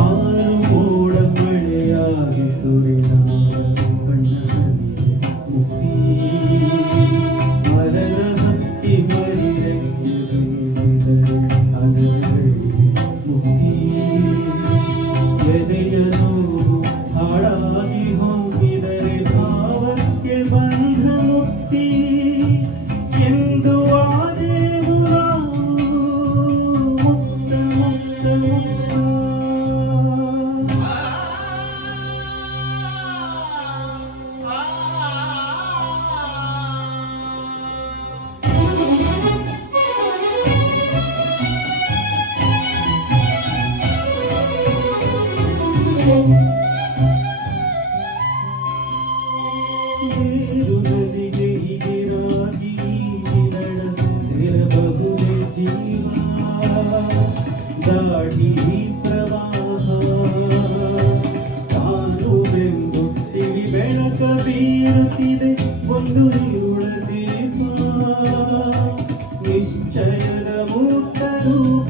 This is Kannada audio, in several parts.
ಆರು ಮೋಡ ಮಳೆಯಾಗಿ ಸುರಿದಾಗ ಕಣ್ಣನಿಗೆ ಮುಕ್ತಿ ಮರದ ಹತ್ತಿ ಮರಿರೆಕ್ಕೆ ಬೀಸಿದರೆ ಅದರಗಳಿಗೆ ಮುಕ್ತಿ ಎದೆಯ ನೋವು ಹಾಡಾಗಿ ಹೋಗಿದರೆ ಭಾವಕ್ಕೆ ಬಂಧ ಮುಕ್ತಿ ಎಂದು ಆದೆವು ನಾವು ಮುಕ್ತ ಮುಕ್ತ ಮುಕ್ತ. ಏರು ನದಿಗೆ ಹಿಗಿರಾಗಿ ಈಜಿದಳ ಸೇರಬಹುದೇ ಜೀವ ದಾಟಿ ಪ್ರವಾಹ ತಾನುವೆಂದು ತಿಳಿ ಬೆಳಕ ಬೀರುತ್ತಿದೆ ಒಂದು ಇರುಳ ದೀಪ ನಿಶ್ಚಯದ ಮೂರ್ತ ರೂಪ.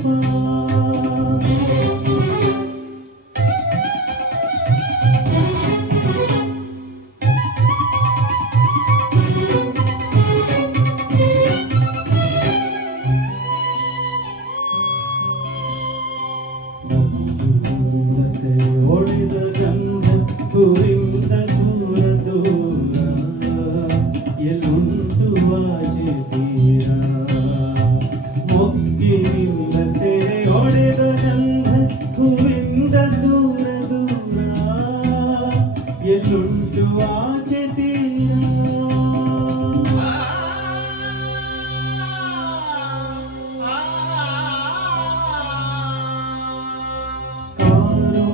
ಹೊಡೆದ ಗಂಧ ಹೂವಿಂದ ದೂರ ದೂರ ಎಲ್ಲುಂಟು ಆಚೆ ತೀರ ಮೊಗ್ಗಿನಿಂದ ಸೆರೆ ಹೊಡೆದ ಗಂಧ ಹೂವಿಂದ ದೂರ ದೂರ ಎಲ್ಲುಂಟು ಆಚೆ ತೀರ.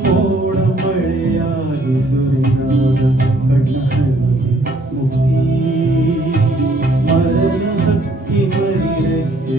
ಮೋಡ ಮಳೆಯಾಗಿ ಸುರಿದಾಗ ಕಣ್ಣನಿಗೆ ಮುಕ್ತಿ ಮರದ ಹಕ್ಕಿ ಮರಿರೆಕ್ಕೆ